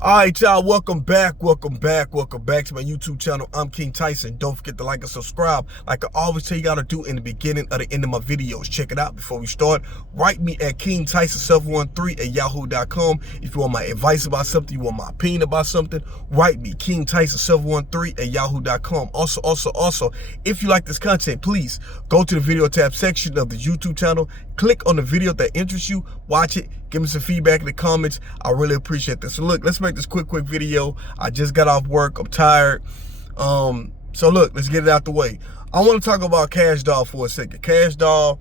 All right, y'all, welcome back to my YouTube channel. I'm King Tyson. Don't forget to like and subscribe. Like I always tell you gotta do in the beginning or the end of my videos. Check it out before we start. Write me at KingTyson713@yahoo.com. If you want my advice about something, you want my opinion about something, write me, KingTyson713@yahoo.com. Also, if you like this content, please go to the video tab section of the YouTube channel. Click on the video that interests you, watch it, give me some feedback in the comments. I really appreciate this. So look, let's make this quick video. I just got off work, I'm tired. So look, let's get it out the way. I want to talk about Kash Doll for a second. Kash Doll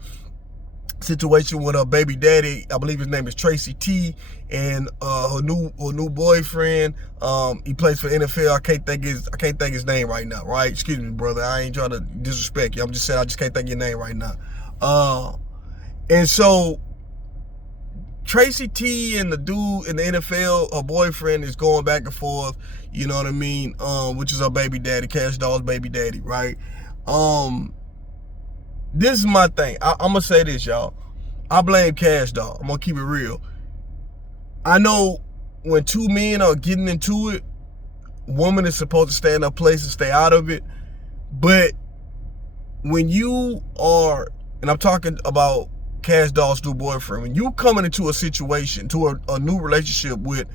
situation with her baby daddy, I believe his name is Tracy T, and her new boyfriend. He plays for NFL. I can't think his name right now, right? Excuse me, brother. I ain't trying to disrespect you. I'm just saying I just can't think your name right now. And so Tracy T and the dude in the NFL, her boyfriend, is going back and forth, you know what I mean? Which is her baby daddy, Kash Doll's baby daddy, right? This is my thing. I'm gonna say this, y'all. I blame Kash Doll. I'm gonna keep it real. I know when two men are getting into it, woman is supposed to stay in her place and stay out of it. But when you are, and I'm talking about Kash Doll's new boyfriend, when you coming into a situation, to a new relationship with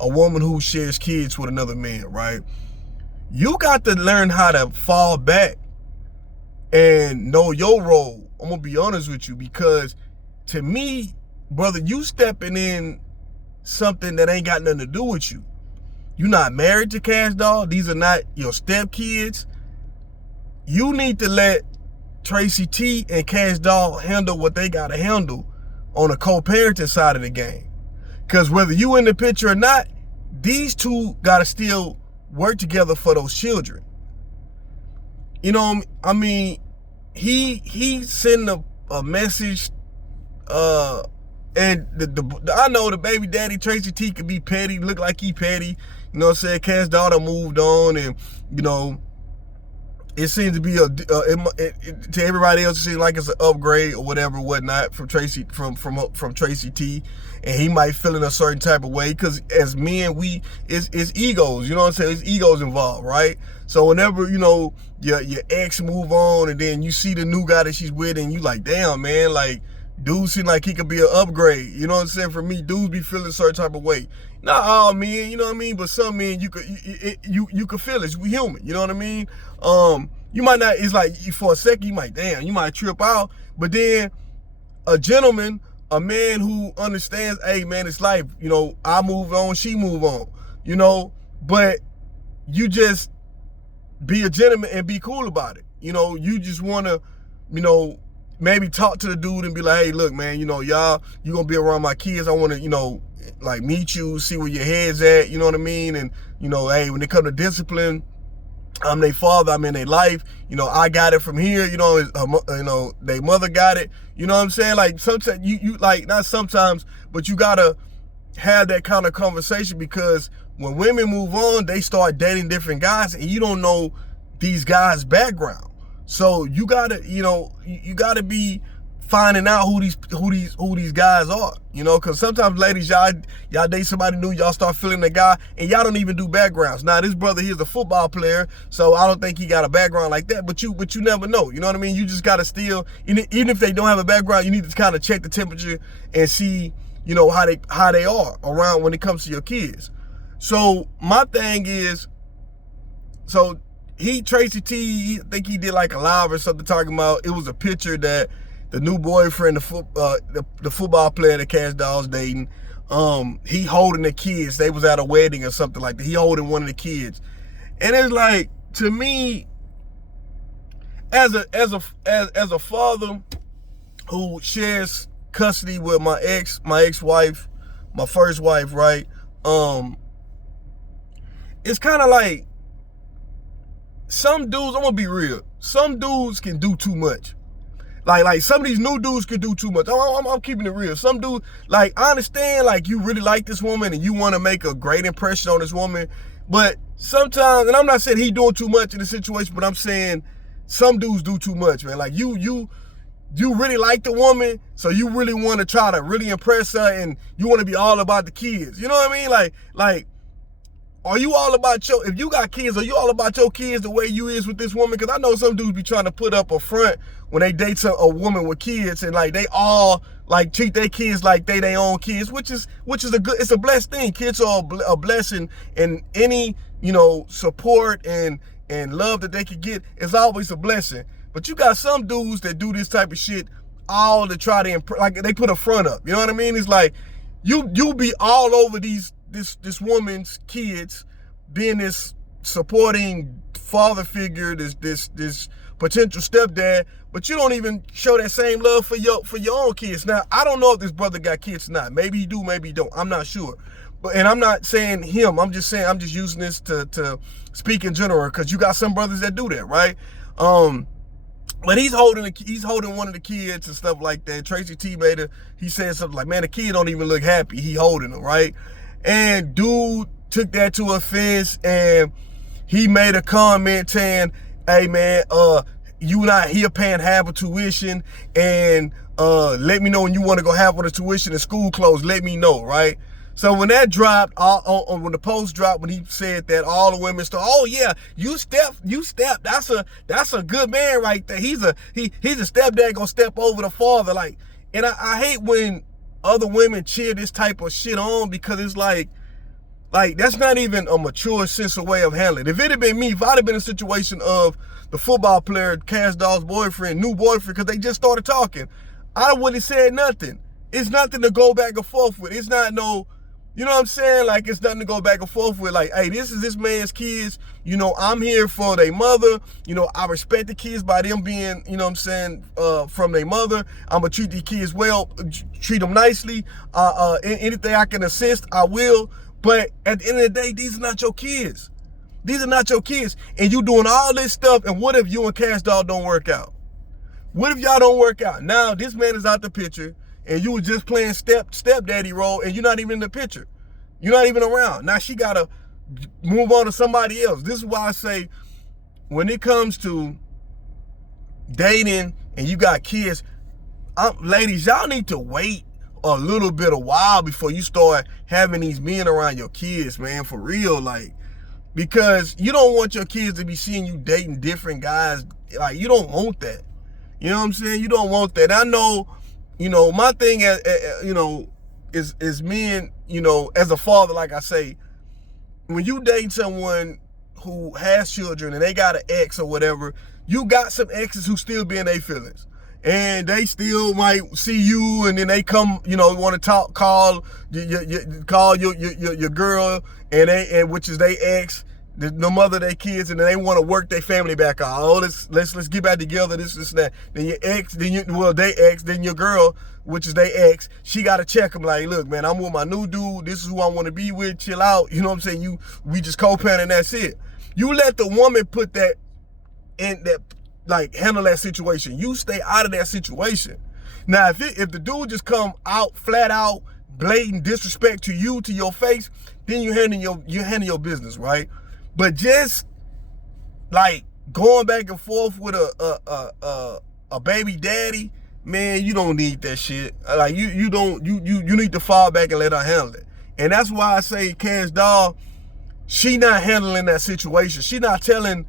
a woman who shares kids with another man, right? You got to learn how to fall back and know your role. I'm gonna be honest with you, because to me, brother, you stepping in something that ain't got nothing to do with you. You're not married to Kash Doll. These are not your stepkids. You need to let Tracy T and Kash Doll handle what they gotta handle on a co-parenting side of the game. Because whether you in the picture or not, these two gotta still work together for those children. You know, I mean, he sent a message, and I know the baby daddy Tracy T could be petty, look like he petty. You know what I'm saying? Kash Doll done moved on, and you know, it seems to be to everybody else, it seems like it's an upgrade or whatever, whatnot, from Tracy Tracy T, and he might feel in a certain type of way, because as men, it's egos, you know what I'm saying? It's egos involved, right? So whenever, you know, your ex move on, and then you see the new guy that she's with, and you like, damn, man, like, dude seem like he could be an upgrade. You know what I'm saying? For me, dudes be feeling a certain type of way. Not all men, you know what I mean? But some men, you could feel it. We human, you know what I mean? You might not, it's like, for a second, you might, damn, you might trip out. But then a gentleman, a man who understands, hey, man, it's life. You know, I move on, she move on, you know? But you just be a gentleman and be cool about it. You know, you just want to, you know, maybe talk to the dude and be like, hey, look, man, you know, you gonna be around my kids. I want to, you know, like, meet you, see where your head's at, you know what I mean? And, you know, hey, when it comes to discipline, I'm their father, I'm in their life, you know, I got it from here, you know, you know, their mother got it, you know what I'm saying? Like, sometimes, you like, not sometimes, but you gotta have that kind of conversation, because when women move on, they start dating different guys, and you don't know these guys' background. So you gotta, you know, you gotta be finding out who these guys are, you know, because sometimes, ladies, y'all date somebody new, y'all start feeling the guy, and y'all don't even do backgrounds. Now, this brother here's a football player, so I don't think he got a background like that, but you never know, you know what I mean? You just gotta still, even if they don't have a background, you need to kind of check the temperature and see, you know, how they are around when it comes to your kids. So my thing is, so Tracy T, I think he did like a live or something talking about, it was a picture that the new boyfriend, the football player that Kash Doll's dating, he holding the kids. They was at a wedding or something like that. He holding one of the kids. And it's like, to me, as a father who shares custody with my ex-wife, my first wife, right? It's kind of like, some dudes, I'm gonna be real, some dudes can do too much. Like some of these new dudes can do too much. I'm keeping it real. Some dudes, like, I understand, like, you really like this woman and you want to make a great impression on this woman, but sometimes, and I'm not saying he doing too much in the situation, but I'm saying some dudes do too much, man. Like, you really like the woman, so you really want to try to really impress her, and you want to be all about the kids. You know what I mean? Like Are you all about if you got kids, are you all about your kids the way you is with this woman? Because I know some dudes be trying to put up a front when they date a woman with kids, and like they all like treat their kids like they own kids, which is it's a blessed thing. Kids are a blessing, and any, you know, support and love that they could get is always a blessing. But you got some dudes that do this type of shit all to try to like they put a front up. You know what I mean? It's like you be all over this woman's kids, being this supporting father figure, this potential stepdad, but you don't even show that same love for your own kids. Now, I don't know if this brother got kids or not. Maybe he do, maybe he don't. I'm not sure. And I'm not saying him. I'm just using this to speak in general, because you got some brothers that do that, right? But he's holding one of the kids and stuff like that. Tracy T he said something like, man, the kid don't even look happy. He holding him, right? And dude took that to offense, and he made a comment saying, hey man, you not here paying half of tuition, and let me know when you want to go half of the tuition and school clothes, let me know, right? So when that dropped, when the post dropped, when he said that, all the women started, oh yeah, you step, that's a good man right there. He's a stepdad gonna step over the father. Like, and I hate when other women cheer this type of shit on, because it's like that's not even a mature sense of way of handling. If it had been me, if I'd have been in a situation of the football player, Kash Doll's new boyfriend, because they just started talking, I wouldn't have said nothing. It's nothing to go back and forth with. It's not no, you know what I'm saying? Like, it's nothing to go back and forth with. Like, hey, this is this man's kids. You know, I'm here for their mother. You know, I respect the kids by them being, you know what I'm saying, from their mother. I'm going to treat the kids well, treat them nicely. Anything I can assist, I will. But at the end of the day, these are not your kids. These are not your kids. And you doing all this stuff, and what if you and Kash Doll don't work out? What if y'all don't work out? Now, this man is out the picture, and you were just playing stepdaddy role, and you're not even in the picture. You're not even around. Now she got to move on to somebody else. This is why I say, when it comes to dating and you got kids, ladies, y'all need to wait a little bit, a while, before you start having these men around your kids, man, for real. Like, because you don't want your kids to be seeing you dating different guys. Like, you don't want that. You know what I'm saying? You don't want that. I know, you know, my thing, you know, is men, you know, as a father, like I say, when you date someone who has children and they got an ex or whatever, you got some exes who still be in their feelings. And they still might see you, and then they come, you know, want to call your girl, and which is they ex, the mother of their kids, and then they want to work their family back out. Oh, let's get back together. This that. Then your ex, they ex, then your girl, which is they ex, she got to check them like, look, man, I'm with my new dude. This is who I want to be with. Chill out. You know what I'm saying? We just co-parenting, that's it. You let the woman put that in that. Like, handle that situation. You stay out of that situation. Now, if the dude just come out flat out, blatant disrespect to you, to your face, then you handle your business, right? But just like going back and forth with a baby daddy, man, you don't need that shit. Like, you need to fall back and let her handle it. And that's why I say Kash Doll, she not handling that situation. She not telling,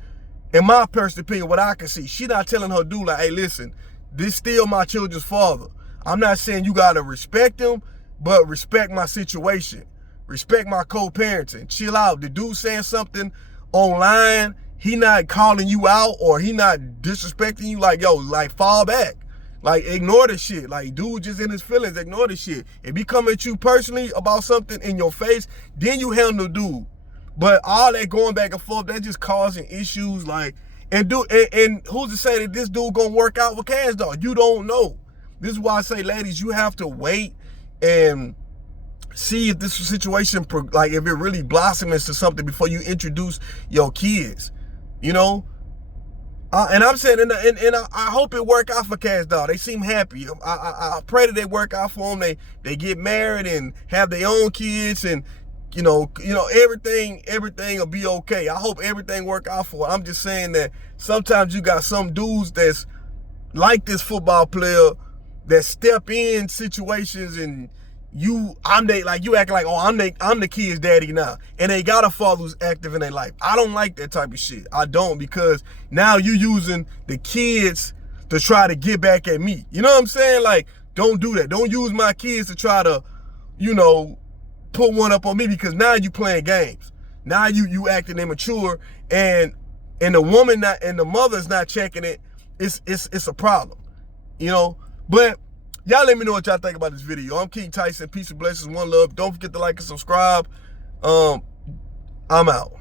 in my personal opinion, what I can see, she not telling her dude, like, hey, listen, this still my children's father. I'm not saying you gotta respect him, but respect my situation. Respect my co-parenting. Chill out. The dude saying something online, he not calling you out, or he not disrespecting you, like, yo, like, fall back. Like, ignore the shit. Like, dude just in his feelings, ignore the shit. If he come at you personally about something in your face, then you handle the dude. But all that going back and forth, that's just causing issues. Like, and who's to say that this dude gonna work out with Kash Doll? You don't know. This is why I say, ladies, you have to wait and see if this situation, like, if it really blossoms to something before you introduce your kids. You know. And I'm saying, and I hope it work out for Kash Doll. They seem happy. I pray that they work out for them. They get married and have their own kids, and you know, everything will be okay. I hope everything work out for it. I'm just saying that sometimes you got some dudes that's like this football player that step in situations and you acting like, oh, I'm the kid's daddy now, and they got a father who's active in their life. I don't like that type of shit. I don't, because now you using the kids to try to get back at me. You know what I'm saying? Like, don't do that. Don't use my kids to try to, you know, put one up on me, because now you playing games. Now you acting immature, and the woman not, and the mother's not checking it. It's a problem, you know. But y'all let me know what y'all think about this video. I'm King Tyson. Peace and blessings. One love. Don't forget to like and subscribe. I'm out.